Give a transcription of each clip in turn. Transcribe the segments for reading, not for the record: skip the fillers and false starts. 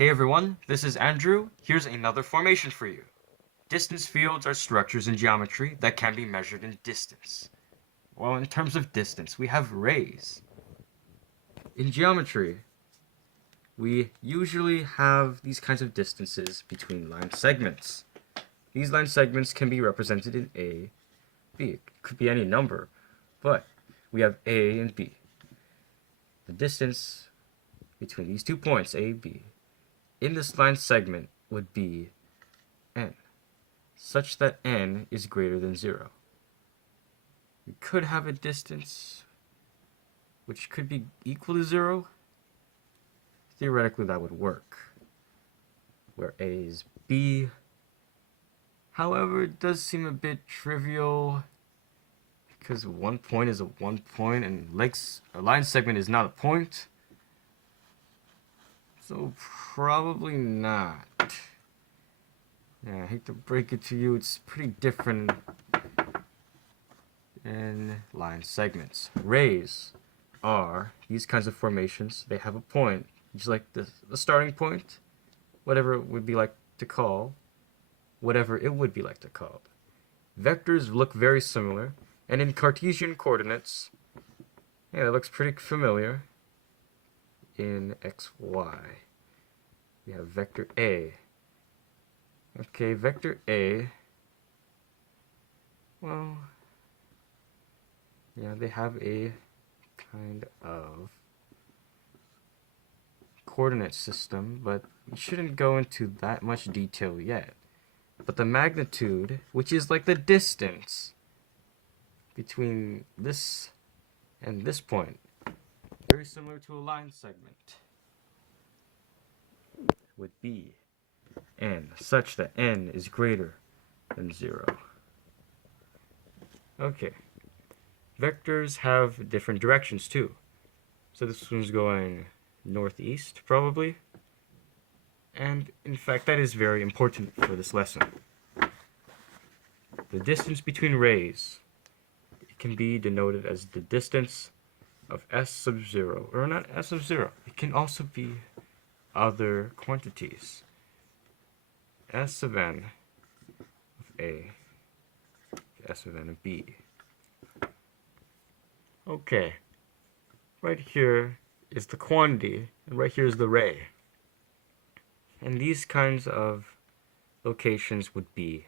Hey everyone, this is Andrew. Here's another formation for you. Distance fields are structures in geometry that can be measured in distance. Well, in terms of distance, we have rays. In geometry, we usually have these kinds of distances between line segments. These line segments can be represented in A, B. It could be any number, but we have A and B. The distance between these 2 points, A and B, in this line segment would be n, such that n is greater than 0. We could have a distance which could be equal to 0. Theoretically, that would work, where a is b. However, it does seem a bit trivial because one point is a one point and a line segment is not a point. So probably not. Yeah, I hate to break it to you, it's pretty different in line segments. Rays are these kinds of formations. They have a point, just like the starting point, whatever it would be like to call. Vectors look very similar, and in Cartesian coordinates, yeah, that looks pretty familiar. In x, y, we have vector A. Okay, vector A, well, yeah, they have a kind of coordinate system, but we shouldn't go into that much detail yet. But the magnitude, which is like the distance between this and this point, very similar to a line segment, would be n, such that n is greater than 0. Okay. Vectors have different directions too. So this one's going northeast, probably. And in fact, that is very important for this lesson. The distance between rays, it can be denoted as the distance of s sub 0, or not s sub 0. It can also be other quantities. S sub n of A, S sub n of B. Okay, right here is the quantity, and right here is the ray. And these kinds of locations would be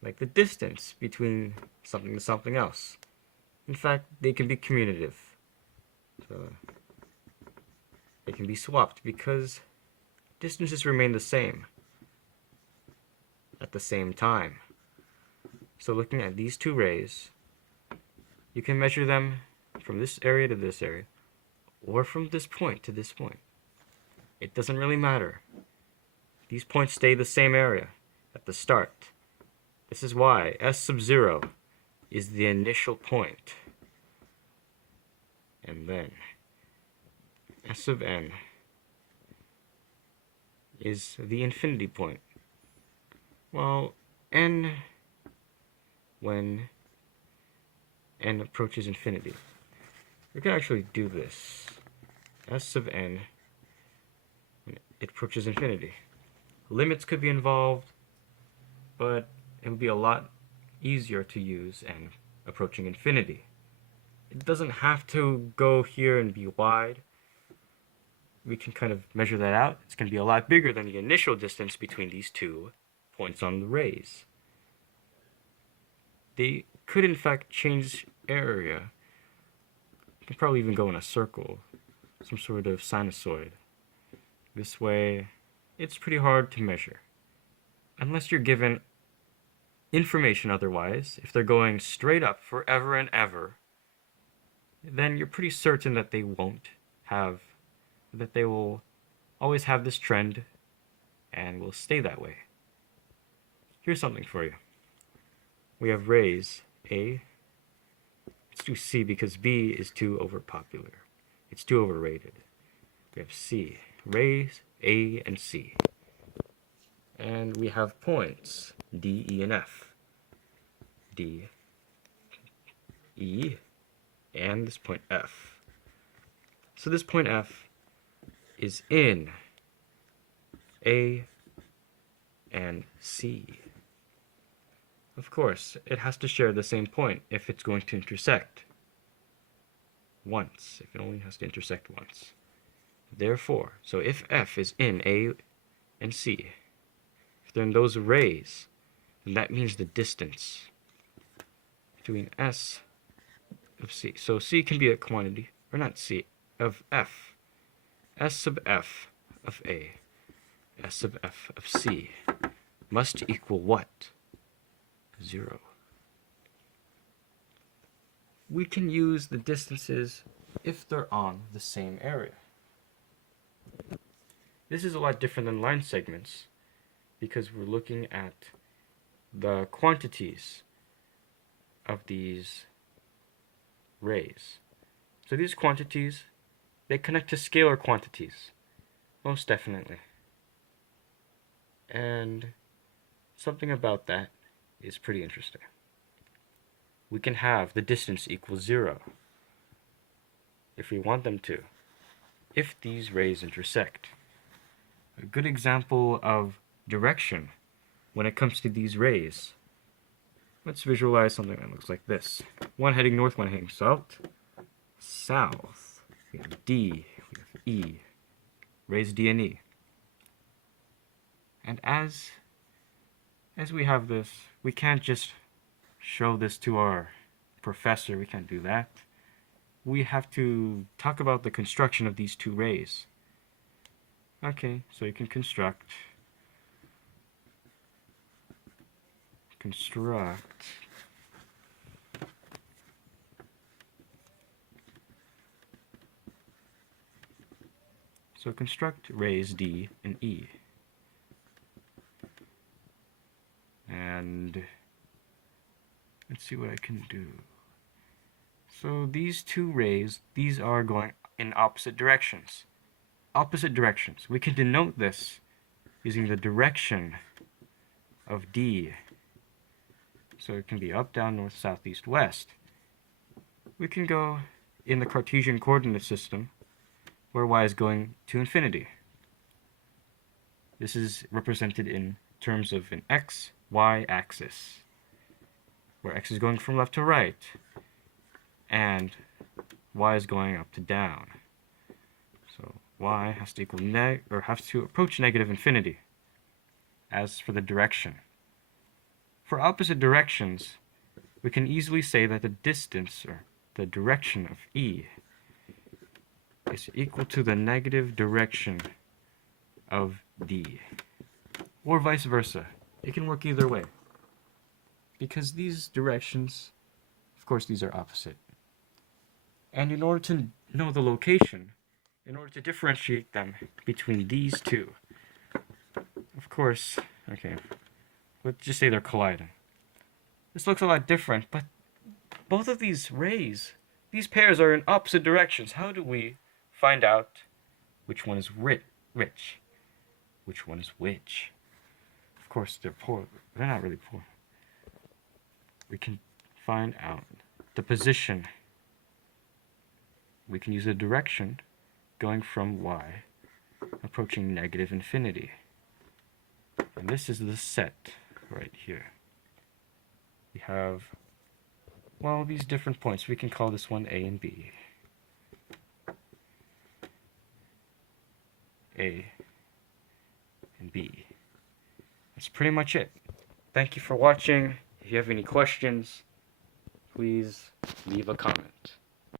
like the distance between something to something else. In fact, they can be commutative. So they can be swapped because distances remain the same at the same time. So looking at these two rays, you can measure them from this area to this area, or from this point to this point. It doesn't really matter. These points stay the same area at the start. This is why s sub 0 is the initial point. And then s sub n is the infinity point. Well, n, when n approaches infinity, we can actually do this. S sub n, when it approaches infinity. Limits could be involved, but it would be a lot easier to use n approaching infinity. It doesn't have to go here and be wide. We can kind of measure that out. It's going to be a lot bigger than the initial distance between these 2 points on the rays. They could in fact change area. You can probably even go in a circle, some sort of sinusoid. This way, it's pretty hard to measure. Unless you're given information otherwise, if they're going straight up forever and ever, then you're pretty certain that they will always have this trend and will stay that way. Here's something for you. We have rays A. Let's do C because B is too overpopular. It's too overrated. We have C. Rays A and C. And we have points D, E, and F. D, E, and this point F. So this point F is in A and C. Of course, it has to share the same point if it's going to intersect once, if it only has to intersect once. Therefore, so if F is in A and C, if they're in those rays, then that means the distance between S of C. So C can be a quantity, or not C, of F. S sub F of A, S sub F of C must equal what? 0. We can use the distances if they're on the same area. This is a lot different than line segments because we're looking at the quantities of these rays. So these quantities, they connect to scalar quantities, most definitely. And something about that is pretty interesting. We can have the distance equal 0 if we want them to, if these rays intersect. A good example of direction when it comes to these rays. Let's visualize something that looks like this. One heading north, one heading south. South. We have D, we have E. Rays D and E. And as we have this, we can't just show this to our professor. We can't do that. We have to talk about the construction of these two rays. Okay, so you can construct rays D and E. And let's see what I can do. So these two rays, these are going in opposite directions. Opposite directions. We can denote this using the direction of D. So it can be up, down, north, south, east, west. We can go in the Cartesian coordinate system where y is going to infinity. This is represented in terms of an x, y axis, where x is going from left to right, and y is going up to down. So y has to equal has to approach negative infinity. As for the direction, for opposite directions, we can easily say that the distance, or the direction of E, is equal to the negative direction of D. Or vice versa. It can work either way. Because these directions, of course, these are opposite. And in order to know the location, in order to differentiate them between these two, of course, okay, let's just say they're colliding. This looks a lot different, but both of these rays, these pairs are in opposite directions. How do we find out which one is which? Which one is which? Of course, they're poor. They're not really poor. We can find out the position. We can use a direction going from y, approaching negative infinity. And this is the set right here. We have, well, these different points. We can call this one A and B. A and B. That's pretty much it. Thank you for watching. If you have any questions, please leave a comment.